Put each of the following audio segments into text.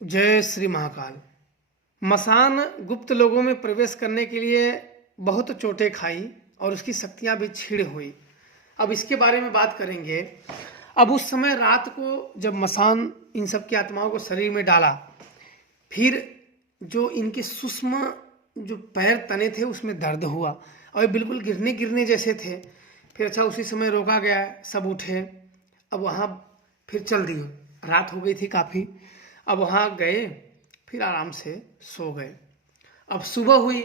जय श्री महाकाल। मसान गुप्त लोगों में प्रवेश करने के लिए बहुत चोटें खाई और उसकी शक्तियां भी छीड़ हुई। अब इसके बारे में बात करेंगे। अब उस समय रात को जब मसान इन सब की आत्माओं को शरीर में डाला, फिर जो इनके सूक्ष्म जो पैर तने थे उसमें दर्द हुआ और बिल्कुल गिरने गिरने जैसे थे। फिर अच्छा उसी समय रोका गया, सब उठे। अब वहाँ फिर चल दिए, रात हो गई थी काफ़ी। अब वहाँ गए, फिर आराम से सो गए। अब सुबह हुई।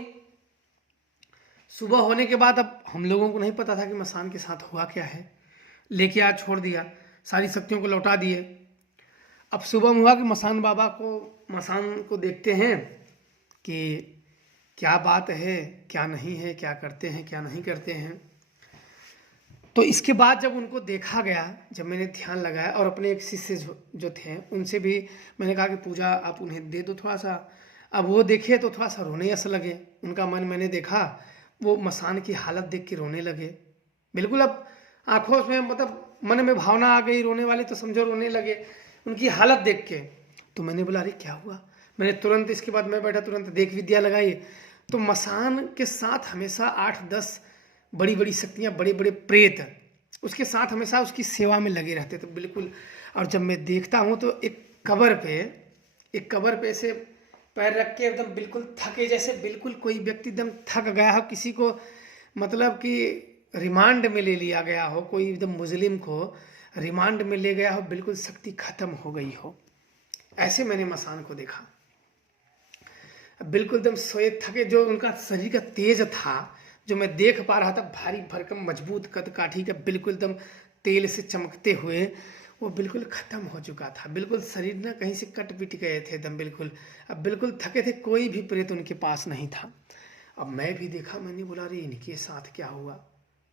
सुबह होने के बाद अब हम लोगों को नहीं पता था कि मसान के साथ हुआ क्या है। लेके आ छोड़ दिया, सारी शक्तियों को लौटा दिए। अब सुबह में हुआ कि मसान को देखते हैं कि क्या बात है, क्या नहीं है, क्या करते हैं, क्या नहीं करते हैं। तो इसके बाद जब उनको देखा गया, जब मैंने ध्यान लगाया और अपने एक शिष्य जो थे उनसे भी मैंने कहा कि पूजा आप उन्हें दे दो थोड़ा सा। अब वो देखे तो थोड़ा सा रोने ऐसा लगे। उनका मन मैंने देखा, वो मसान की हालत देख के रोने लगे। बिल्कुल अब आंखों में मतलब मन में भावना आ गई, रोने वाली तो समझो रोने लगे उनकी हालत देख के। तो मैंने बोला अरे क्या हुआ। मैंने तुरंत इसके बाद मैं बैठा, तुरंत देख विद्या लगाई। तो मसान के साथ हमेशा 8-10 बड़ी बड़ी शक्तियाँ, बड़े बड़े प्रेत उसके साथ हमेशा उसकी सेवा में लगे रहते। तो बिल्कुल, और जब मैं देखता हूँ तो एक कबर पे ऐसे पैर रख के एकदम बिल्कुल थके जैसे, बिल्कुल कोई व्यक्ति एकदम थक गया हो, किसी को मतलब कि रिमांड में ले लिया गया हो, कोई एकदम मुस्लिम को रिमांड में ले गया हो, बिल्कुल शक्ति खत्म हो गई हो, ऐसे मैंने मसान को देखा। बिल्कुल एकदम सोए थके, जो उनका शरीर का तेज था जो मैं देख पा रहा था, भारी भरकम मजबूत कद काठी का, बिल्कुल एकदम तेल से चमकते हुए, वो बिल्कुल खत्म हो चुका था। बिल्कुल शरीर ना कहीं से कट पिट गए थे एकदम बिल्कुल। अब बिल्कुल थके थे, कोई भी प्रेत उनके पास नहीं था। अब मैं भी देखा, मैंने बोला अरे इनके साथ क्या हुआ।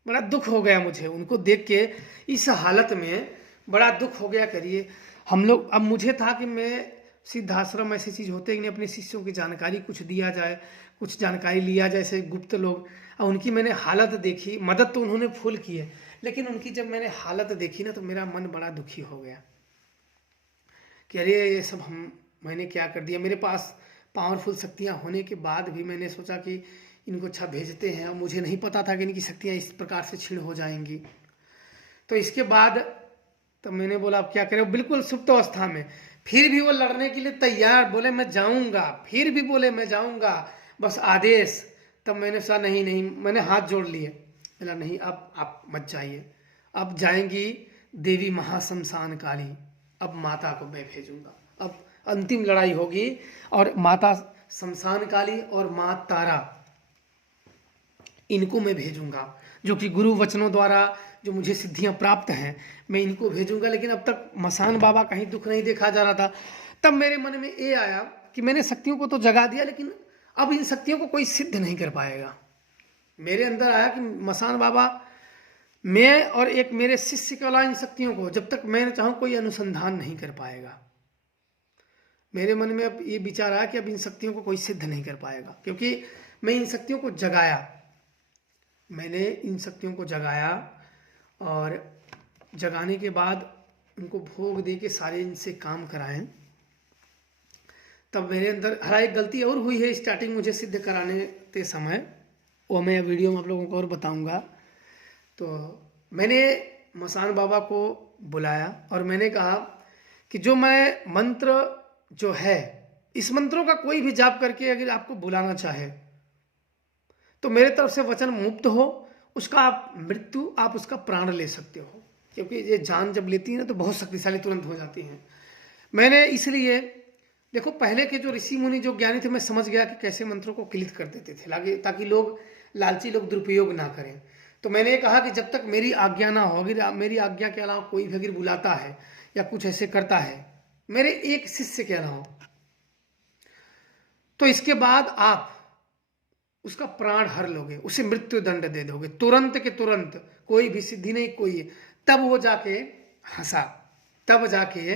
बड़ा दुख हो गया मुझे उनको देख के, इस हालत में बड़ा दुख हो गया। करिए हम लोग, अब मुझे था कि मैं सिद्धाश्रम ऐसी चीज़ होते ही नहीं, अपने शिष्यों की जानकारी कुछ दिया जाए, कुछ जानकारी लिया जाए, ऐसे गुप्त लोग। और उनकी मैंने हालत देखी, मदद तो उन्होंने फुल की है, लेकिन उनकी जब मैंने हालत देखी ना तो मेरा मन बड़ा दुखी हो गया कि अरे ये सब मैंने क्या कर दिया। मेरे पास पावरफुल शक्तियाँ होने के बाद भी मैंने सोचा कि इनको अच्छा भेजते हैं, और मुझे नहीं पता था कि इनकी शक्तियाँ इस प्रकार से छीड़ हो जाएंगी। तो इसके बाद तो मैंने बोला अब क्या करें। बिल्कुल सुप्त अवस्था में फिर भी वो लड़ने के लिए तैयार, बोले मैं जाऊंगा, फिर भी बोले मैं जाऊंगा, बस आदेश। तब मैंने सोचा नहीं नहीं, मैंने हाथ जोड़ लिए, बोला नहीं अब आप मत जाइए, अब जाएंगी देवी महाशमशान काली, अब माता को मैं भेजूंगा, अब अंतिम लड़ाई होगी। और माता शमशान काली और माँ तारा, इनको मैं भेजूंगा, जो कि गुरु वचनों द्वारा जो मुझे सिद्धियां प्राप्त हैं, मैं इनको भेजूंगा। लेकिन अब तक मसान बाबा का ही दुख नहीं देखा जा रहा था। तब मेरे मन में ये आया कि मैंने शक्तियों को तो जगा दिया, लेकिन अब इन शक्तियों को कोई सिद्ध नहीं कर पाएगा। मेरे अंदर आया कि मसान बाबा, मैं और एक मेरे शिष्य के अलावा इन शक्तियों को जब तक मैं चाहूँ कोई अनुसंधान नहीं कर पाएगा। मेरे मन में अब ये विचार आया कि अब इन शक्तियों को कोई सिद्ध नहीं कर पाएगा, क्योंकि मैं इन शक्तियों को जगाया, मैंने इन शक्तियों को जगाया, और जगाने के बाद उनको भोग दे के सारे इनसे काम कराएं। तब मेरे अंदर हर एक गलती और हुई है स्टार्टिंग मुझे सिद्ध कराने के समय, वो मैं वीडियो में आप लोगों को और बताऊंगा। तो मैंने मसान बाबा को बुलाया और मैंने कहा कि जो मैं मंत्र जो है, इस मंत्रों का कोई भी जाप करके अगर आपको बुलाना चाहे तो मेरे तरफ से वचन मुक्त हो, उसका आप मृत्यु, आप उसका प्राण ले सकते हो, क्योंकि ये जान जब लेती है ना तो बहुत शक्तिशाली तुरंत हो जाती हैं। मैंने इसलिए देखो, पहले के जो ऋषि मुनि जो ज्ञानी थे, मैं समझ गया कि कैसे मंत्रों को क्लिक कर देते थे ताकि लोग, लालची लोग दुरुपयोग ना करें। तो मैंने ये कहा कि जब तक मेरी आज्ञा ना हो, अगर मेरी आज्ञा के अलावा कोई भी अगर बुलाता है या कुछ ऐसे करता है मेरे एक शिष्य के अलावा, तो इसके बाद आप उसका प्राण हर लोगे, उसे मृत्यु दंड दे दोगे तुरंत के तुरंत, कोई भी सिद्धि नहीं कोई। तब वो जाके हंसा, तब जाके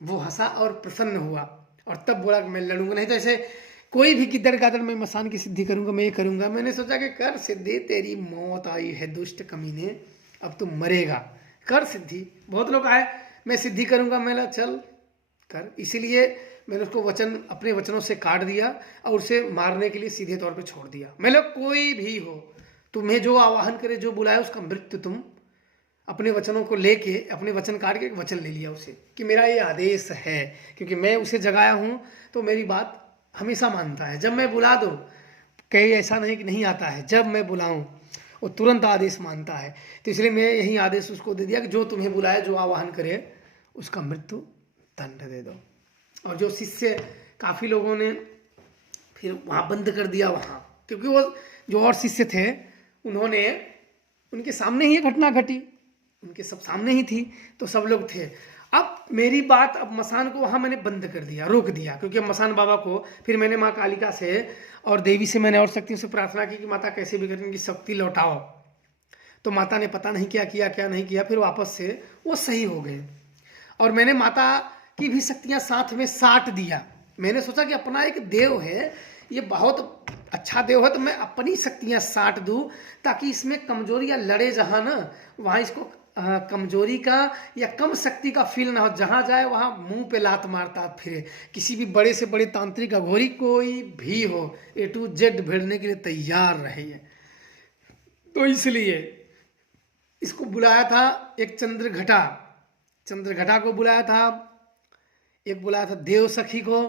वो हंसा और प्रसन्न हुआ, और तब बोला कि मैं लड़ूंगा नहीं। तो ऐसे कोई भी किधर गादर मैं मसान की सिद्धि करूंगा, मैं ये करूंगा। मैंने सोचा कि कर सिद्धि, तेरी मौत आई है दुष्ट कमीने, अब तुम मरेगा, कर सिद्धि। बहुत लोग आए मैं सिद्धि करूंगा, मैं चल कर, इसीलिए मैंने उसको अपने वचनों से काट दिया और उसे मारने के लिए सीधे तौर पे छोड़ दिया। मतलब कोई भी हो, तुम्हें जो आवाहन करे, जो बुलाए, उसका मृत्यु तुम अपने वचनों को लेके, अपने वचन काट के एक वचन ले लिया उसे कि मेरा ये आदेश है, क्योंकि मैं उसे जगाया हूँ तो मेरी बात हमेशा मानता है। जब मैं बुला दूँ, कहीं ऐसा नहीं कि नहीं आता है, जब मैं बुलाऊँ वो तुरंत आदेश मानता है। तो इसलिए मैं यही आदेश उसको दे दिया कि जो तुम्हें बुलाए, जो आवाहन करे, उसका मृत्यु दंड दे दो। और जो शिष्य, काफ़ी लोगों ने फिर वहाँ बंद कर दिया वहाँ, क्योंकि वो जो और शिष्य थे उन्होंने, उनके सामने ही ये घटना घटी, उनके सब सामने ही थी, तो सब लोग थे। अब मेरी बात, अब मसान को वहाँ मैंने बंद कर दिया, रोक दिया, क्योंकि अब मसान बाबा को फिर मैंने माँ कालिका से और देवी से मैंने और शक्तियों से प्रार्थना की कि माता कैसे भी करके इनकी शक्ति लौटाओ। तो माता ने पता नहीं क्या किया क्या नहीं किया, फिर वापस से वो सही हो गए। और मैंने माता की भी शक्तियाँ साथ में साट दिया। मैंने सोचा कि अपना एक देव है, ये बहुत अच्छा देव है, तो मैं अपनी शक्तियाँ साट दूँ ताकि इसमें कमजोरी या लड़े जहाँ ना, वहाँ इसको कमजोरी का या कम शक्ति का फील ना हो। जहाँ जाए वहाँ मुंह पे लात मारता फिरे। किसी भी बड़े से बड़े तांत्रिक अघोरी कोई भी हो, A to Z भिड़ने के लिए तैयार रहे। तो इसलिए इसको बुलाया था एक चंद्रघटा को बुलाया था, एक बुलाया था देव सखी को,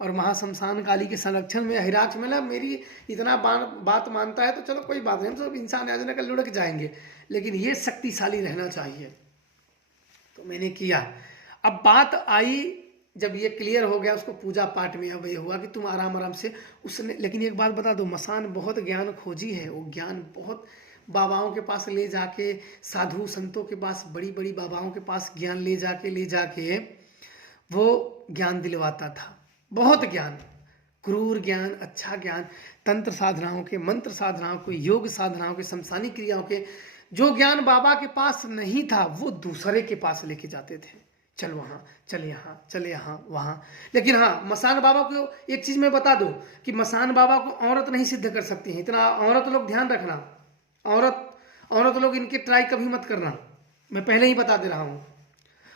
और महाशमशान काली के संरक्षण में हिराक्ष में ना, मेरी इतना बात मानता है तो चलो कोई बात नहीं, हम सब इंसान आज न कल लुढ़क जाएंगे, लेकिन ये शक्तिशाली रहना चाहिए। तो मैंने किया। अब बात आई, जब ये क्लियर हो गया उसको पूजा पाठ में, अब ये हुआ कि तुम आराम आराम से उसने, लेकिन एक बात बता दो, मसान बहुत ज्ञान खोजी है, वो ज्ञान बहुत बाबाओं के पास ले जाके, साधु संतों के पास, बड़ी बड़ी बाबाओं के पास ज्ञान ले जाके वो ज्ञान दिलवाता था। बहुत ज्ञान, क्रूर ज्ञान, अच्छा ज्ञान, तंत्र साधनाओं के, मंत्र साधनाओं के, योग साधनाओं के, शमशानी क्रियाओं के, जो ज्ञान बाबा के पास नहीं था वो दूसरे के पास लेके जाते थे। चल वहाँ, चल यहाँ, चल यहाँ, वहाँ। लेकिन हाँ, मसान बाबा को एक चीज़ मैं बता दूँ कि मसान बाबा को औरत नहीं सिद्ध कर सकती है। इतना औरत लोग ध्यान रखना, औरत लोग इनके ट्राई कभी मत करना, मैं पहले ही बता दे रहा हूँ।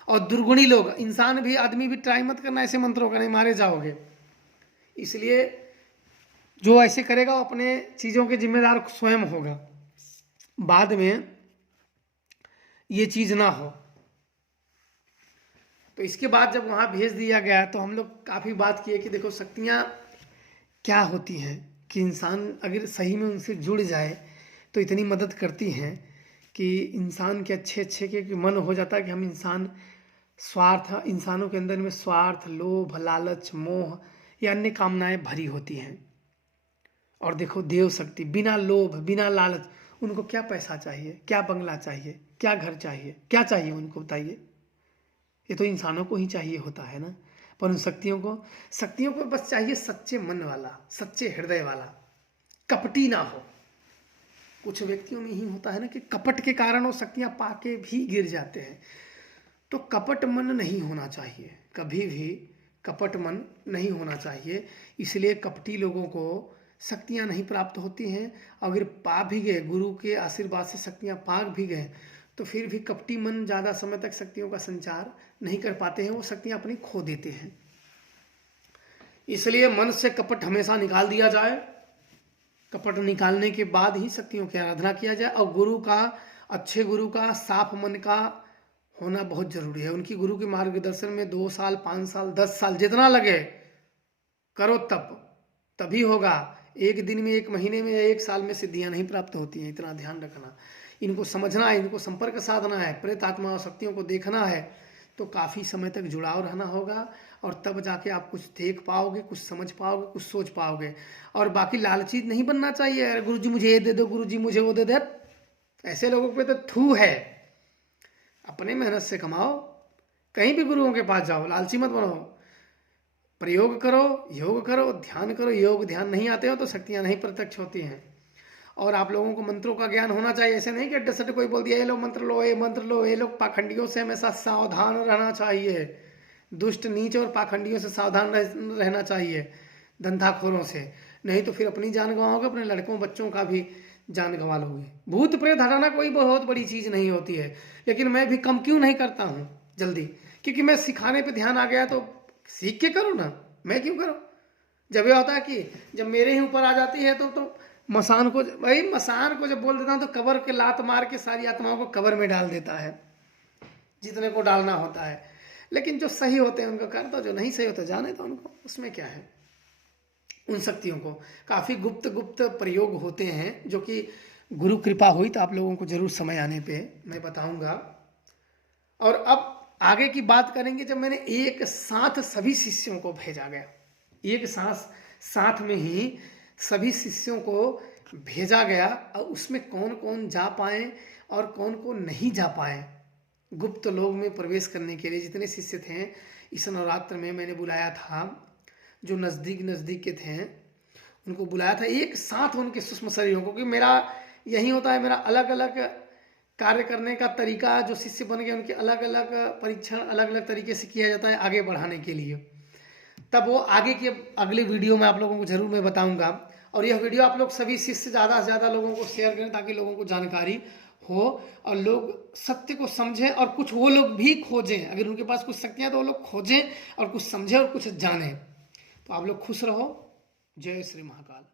और दुर्गुणी लोग, इंसान भी, आदमी भी ट्राई मत करना ऐसे मंत्रों का, नहीं मारे जाओगे। इसलिए जो ऐसे करेगा वो अपने चीज़ों के जिम्मेदार स्वयं होगा, बाद में ये चीज़ ना हो। तो इसके बाद जब वहाँ भेज दिया गया तो हम लोग काफ़ी बात किए कि देखो शक्तियाँ क्या होती हैं, कि इंसान अगर सही में उनसे जुड़ जाए तो इतनी मदद करती हैं कि इंसान के अच्छे के मन हो जाता है कि हम इंसान, स्वार्थ, इंसानों के अंदर में स्वार्थ, लोभ, लालच, मोह या अन्य कामनाएं भरी होती हैं। और देखो देव शक्ति, बिना लोभ, बिना लालच, उनको क्या पैसा चाहिए, क्या बंगला चाहिए, क्या घर चाहिए, क्या चाहिए उनको बताइए? ये तो इंसानों को ही चाहिए होता है ना। पर उन शक्तियों को बस चाहिए सच्चे मन वाला, सच्चे हृदय वाला, कपटी ना हो। कुछ व्यक्तियों में ही होता है ना कि कपट के कारण वो शक्तियाँ पाके भी गिर जाते हैं। तो कपट मन नहीं होना चाहिए, कभी भी कपट मन नहीं होना चाहिए। इसलिए कपटी लोगों को शक्तियाँ नहीं प्राप्त होती हैं। अगर पा भी गए, गुरु के आशीर्वाद से शक्तियाँ पा भी गए, तो फिर भी कपटी मन ज़्यादा समय तक शक्तियों का संचार नहीं कर पाते हैं, वो शक्तियाँ अपनी खो देते हैं। इसलिए मन से कपट हमेशा निकाल दिया जाए। कपट निकालने के बाद ही शक्तियों की आराधना किया जाए। और गुरु का, अच्छे गुरु का साफ मन का होना बहुत जरूरी है। उनकी गुरु के मार्गदर्शन में 2 साल, 5 साल, 10 साल जितना लगे करो, तभी होगा। एक दिन में, एक महीने में, 1 साल में सिद्धियां नहीं प्राप्त होती हैं। इतना ध्यान रखना। इनको समझना है, इनको संपर्क साधना है, प्रेत आत्मा और शक्तियों को देखना है, तो काफ़ी समय तक जुड़ाव रहना होगा। और तब जाके आप कुछ देख पाओगे, कुछ समझ पाओगे, कुछ सोच पाओगे। और बाकी लालची नहीं बनना चाहिए। अरे गुरुजी मुझे ये दे दो, गुरुजी मुझे वो दे दे, ऐसे लोगों पे तो थू है। अपने मेहनत से कमाओ, कहीं भी गुरुओं के पास जाओ, लालची मत बनो। प्रयोग करो, योग करो, ध्यान करो। योग ध्यान नहीं आते हो तो शक्तियाँ नहीं प्रत्यक्ष होती हैं। और आप लोगों को मंत्रों का ज्ञान होना चाहिए। ऐसे नहीं कि अड्डे सड्डे कोई बोल दिया ये लो मंत्र लो, ये मंत्र लो। ये लोग पाखंडियों से हमेशा सावधान रहना चाहिए। दुष्ट, नीच और पाखंडियों से सावधान रहना चाहिए, धंधाखोरों से। नहीं तो फिर अपनी जान गंवाओगे, अपने लड़कों बच्चों का भी जान गंवा लोगे। भूत प्रेत हटाना कोई बहुत बड़ी चीज़ नहीं होती है। लेकिन मैं भी कम क्यों नहीं करता हूँ जल्दी, क्योंकि मैं सिखाने पे ध्यान आ गया तो सीख के करो ना, मैं क्यों करूँ। जब ये होता है कि जब मेरे ही ऊपर आ जाती है तो मसान को, भाई मसान को जब बोल देता हूँ तो कबर के लात मार के सारी आत्माओं को कबर में डाल देता है, जितने को डालना होता है। लेकिन जो सही होते हैं उनको कर दो, जो नहीं सही होता जाने दो उनको, उसमें क्या है। उन शक्तियों को काफ़ी गुप्त गुप्त प्रयोग होते हैं, जो कि गुरु कृपा हुई तो आप लोगों को जरूर समय आने पे मैं बताऊंगा। और अब आगे की बात करेंगे, जब मैंने एक साथ सभी शिष्यों को भेजा गया, एक साथ में ही सभी शिष्यों को भेजा गया, और उसमें कौन कौन जा पाए और कौन कौन नहीं जा पाए गुप्त लोक में प्रवेश करने के लिए। जितने शिष्य थे इस नवरात्र में मैंने बुलाया था, जो नज़दीक के थे उनको बुलाया था एक साथ उनके सूक्ष्म शरीरों को, क्योंकि मेरा यही होता है, मेरा अलग अलग कार्य करने का तरीका, जो शिष्य बन गए उनके अलग अलग परीक्षण अलग अलग तरीके से किया जाता है आगे बढ़ाने के लिए। तब वो आगे के अगले वीडियो में आप लोगों को जरूर मैं बताऊंगा। और यह वीडियो आप लोग सभी शिष्य ज़्यादा से ज़्यादा लोगों को शेयर करें, ताकि लोगों को जानकारी हो और लोग सत्य को समझें, और कुछ वो लोग भी खोजें। अगर उनके पास कुछ शक्तियाँ तो वो लोग खोजें और कुछ समझें और कुछ जानें। तो आप लोग खुश रहो। जय श्री महाकाल।